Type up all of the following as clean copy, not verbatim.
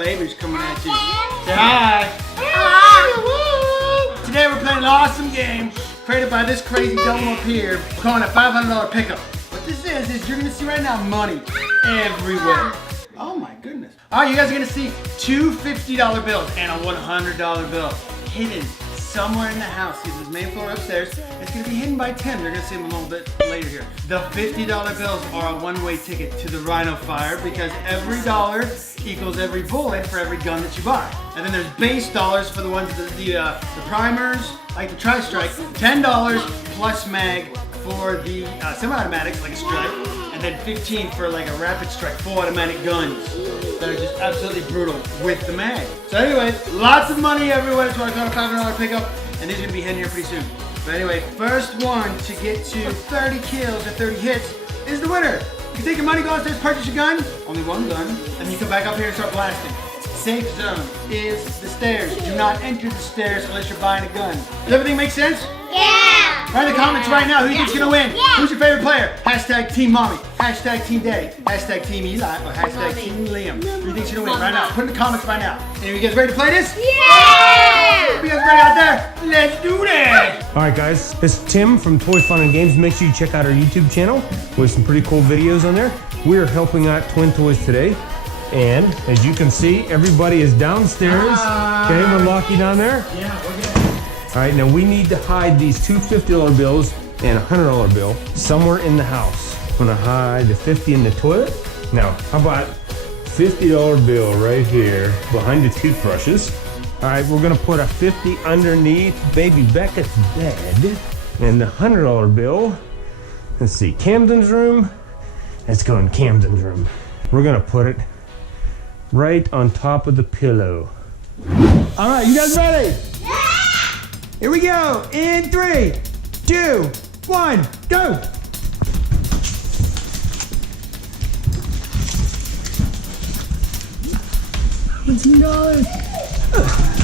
babies coming at you. Say hi. Today we're playing an awesome game created by this crazy domo up here. We're calling it $500 pickup. What this is you're gonna see right now money everywhere. Oh my goodness. All right, you guys are gonna see two $50 bills and a $100 bill hidden somewhere in the house. See this main floor upstairs. It's gonna be hidden by Tim. You're gonna see him a little bit later here. The $50 bills are a one-way ticket to the Rhino Fire because every dollar equals every bullet for every gun that you buy. And then there's base dollars for the ones the primers, like the Tri-Strike, $10 plus mag for the semi-automatics, like a strike, and then 15 for like a rapid strike, full automatic guns that are just absolutely brutal with the mag. So anyway, lots of money everywhere. That's why I call it a $500 pickup, and these are gonna be hitting here pretty soon. But anyway, first one to get to 30 kills or 30 hits is the winner. You can take your money, go upstairs, purchase your gun, only one gun, and then you come back up here and start blasting. Safe zone is the stairs. Do not enter the stairs unless you're buying a gun. Does everything make sense? Yeah! Write in the comments right now who you think's gonna win. Yeah. Who's your favorite player? Hashtag Team Mommy, hashtag Team Daddy, hashtag Team Eli, or hashtag Team Liam. Who do you think's gonna win right now? Put in the comments right now. And are you guys ready to play this? Yeah! Are you guys ready out there? Let's do this! Alright guys, this is Tim from Toy Fun and Games. Make sure you check out our YouTube channel. We have some pretty cool videos on there. We're helping out Twin Toys today. And as you can see, everybody is downstairs. Okay, we're lucky down there. Yeah, we're good. All right, now we need to hide these two $50 bills and a $100 bill somewhere in the house. I'm gonna hide the 50 in the toilet. Now, how about $50 bill right here behind the toothbrushes? All right, we're gonna put a 50 underneath baby Beckett's bed. And the $100 bill, let's see, Camden's room. Let's go in Camden's room. We're gonna put it right on top of the pillow. All right, you guys ready? Yeah! Here we go. In 3, 2, 1, go. $18.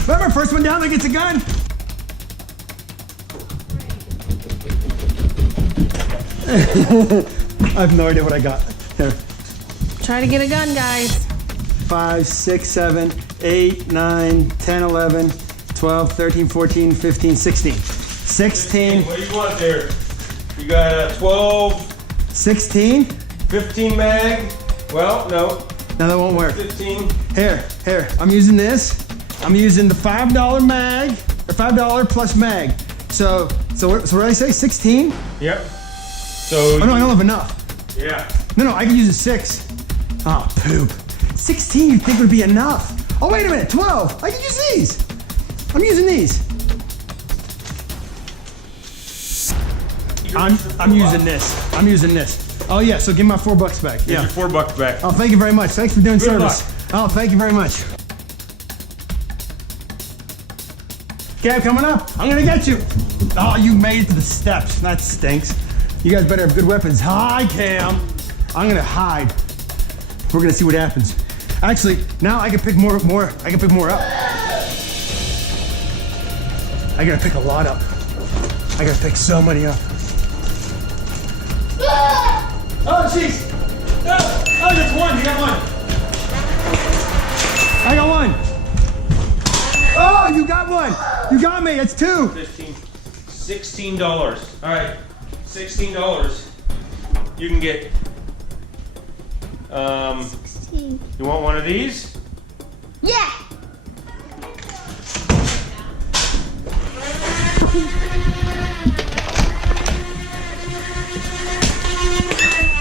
Remember, first one down there gets a gun. I have no idea what I got. Here. Try to get a gun, guys. 5, 6, 7, 8, 9, 10, 11, 12, 13, 14, 15, 16. 16. What do you want there? You got a 12, 16. 15 mag. Well, no, No, that won't work. 15. Here. I'm using this. I'm using the $5 mag, or $5 plus mag. So what did I say? 16? Yep. So. Oh no, I don't have enough. Yeah. No, I can use a 6. Oh, poop. 16 you'd think would be enough. Oh, wait a minute, 12. I can use these. I'm using these. I'm using this. I'm using this. Oh yeah, so give me my $4 back. Here's Yeah. your $4 back. Oh, thank you very much. Thanks for doing Good service. Oh, thank you very much. Cam, coming up. I'm gonna get you. Oh, you made it to the steps. That stinks. You guys better have good weapons. Hi, Cam. I'm gonna hide. We're gonna see what happens. Actually, now I can pick more. I can pick more up. I gotta pick a lot up. I gotta pick so many up. Oh, jeez. Oh, that's one. You got one. I got one. Oh, you got one. You got me. It's 2. 15, $16. All right, $16. You can get. You want one of these? Yeah!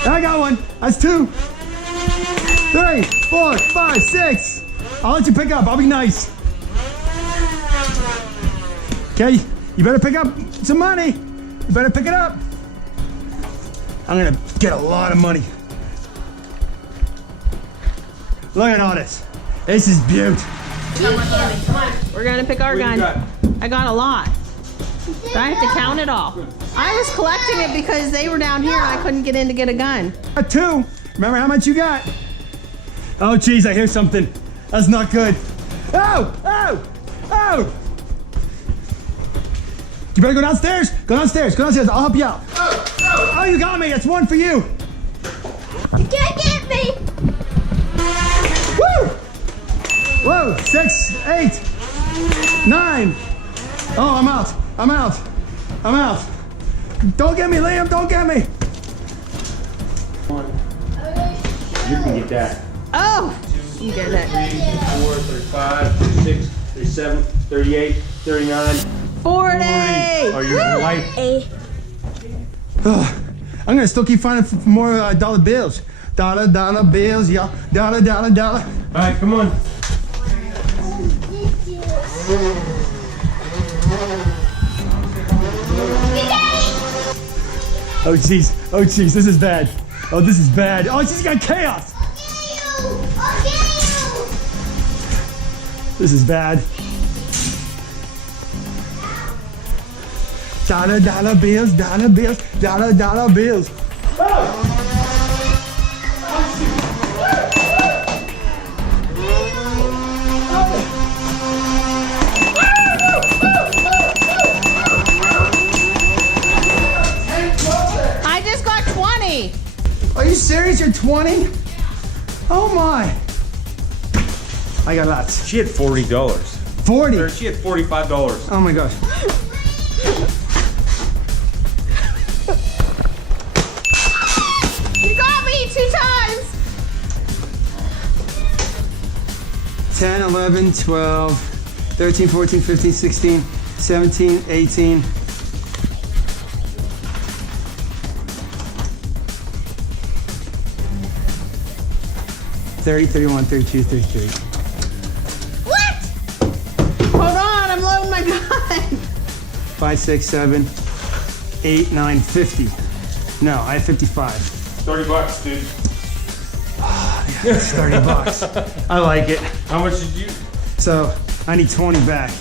I got one. That's 2. 3, 4, 5, 6. I'll let you pick up. I'll be nice. Okay, you better pick up some money. You better pick it up. I'm gonna get a lot of money. Look at all this. This is beaut. Come on. We're gonna pick our What you gun. I got a lot. Do I have to count it all? I was collecting it because they were down here and I couldn't get in to get a gun. Got 2. Remember how much you got? Oh, geez, I hear something. That's not good. Oh! Oh! Oh! You better go downstairs. Go downstairs. Go downstairs. I'll help you out. Oh, you got me. That's 1 for you. You can't get me! Woo! Whoa, 6, 8, 9. Oh, I'm out. I'm out. I'm out. Don't get me, Liam. Don't get me. You can get that. Oh, you get it. 34, 35, 36, 37, 38, 39. 40. Oh, you're right. I'm gonna still keep finding more dollar bills. Dollar bills, y'all. Dollar. All right, come on. Oh jeez, this is bad. Oh, this is bad. Oh, she's got chaos. This is bad. Dollar bills, dollar bills. I just got 20. Are you serious? You're 20? Oh my. I got lots. She had $40. 40. Or she had $45. Oh my gosh. You got me 2 times. 10, 11, 12, 13, 14, 15, 16, 17, 18. 30, 31, 32, 33. What? Hold on, I'm loading my gun. 5, 6, 7, 8, 9, 50. No, I have 55. $30, dude. It's 30 bucks. I like it. How much did you? So I need 20 back.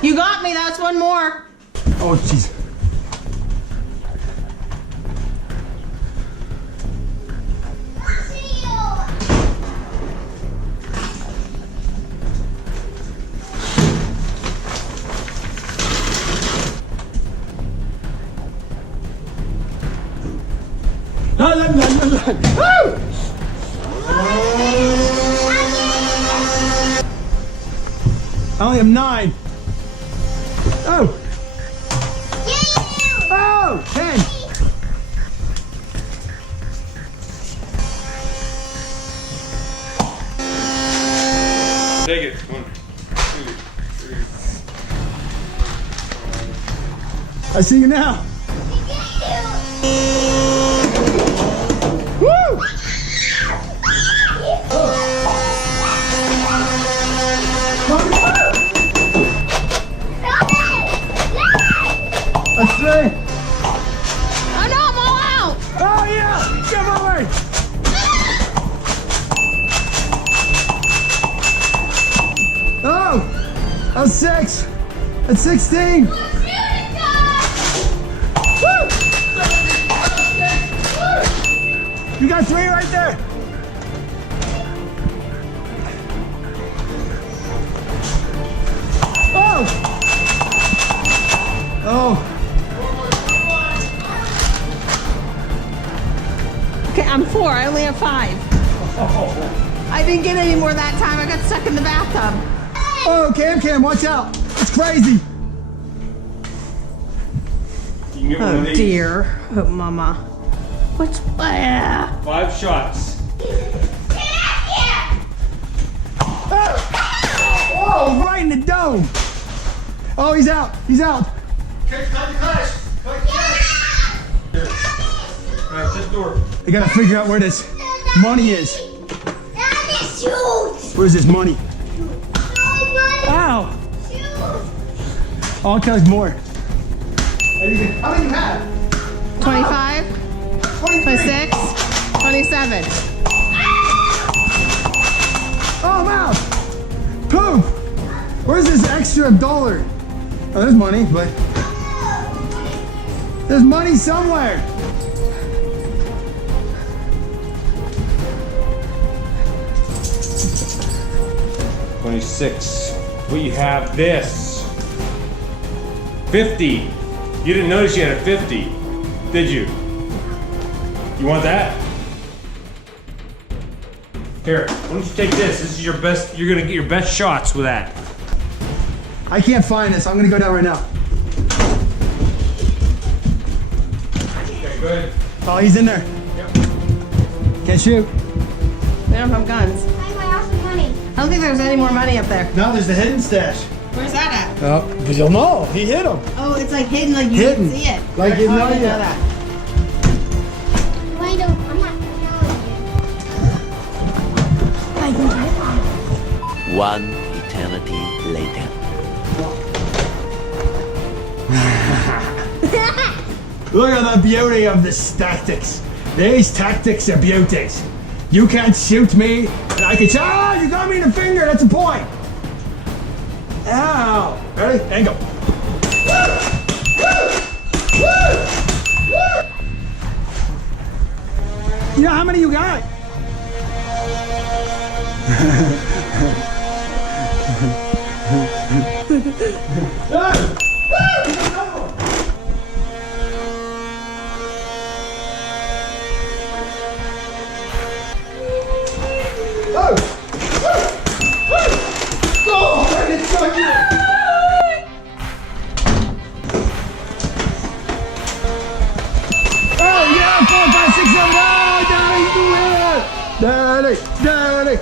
You got me, that's one more. Oh, jeez. I only have 9. Oh! Oh! 10! Take it. 1, 2, 3. I see you now. Woo! That's 3. I know, I'm all out. Oh yeah! Come over! Oh! That's 6. That's 16. Woo! You got 3 right there. Oh! Oh! Okay, I'm 4, I only have 5. I didn't get any more that time, I got stuck in the bathtub. Oh, Cam, watch out! It's crazy! You can get one Oh of these. dear, oh mama. What's, 5 shots. Oh, right in the dome! Oh, he's out! He's out! Alright, shut the door. I gotta figure out where this money is. Where's this money? Ow! Oh, there's more. How many you have? 25, 26, 27. Oh, I'm out! Poop! Where's this extra $1? Oh, there's money, but there's money somewhere. $26. We have this. 50. You didn't notice you had a 50, did you? You want that? Here, why don't you take this? This is your best, you're gonna get your best shots with that. I can't find this. I'm gonna go down right now. Okay, go ahead. Oh, he's in there. Yep. Can't shoot. We don't have guns. I lost some money. I don't think there's any more money up there. No, there's the hidden stash. Where's that at? Oh, but you'll know. He hit him. Oh, it's like hidden, like you Hidden. didn't see it. Like you Oh, know I didn't yet. know that. I don't. I'm not telling you. One eternity later. Look at the beauty of this tactics. These tactics are beauties. You can't shoot me, and I can say, oh, you got me in the finger. That's a point. Ow. Ready? And go. You know how many you got? Oh, I didn't touch it. Oh, yeah, 4, 5, 6, 7. Oh, Daddy, do it. Daddy, Daddy.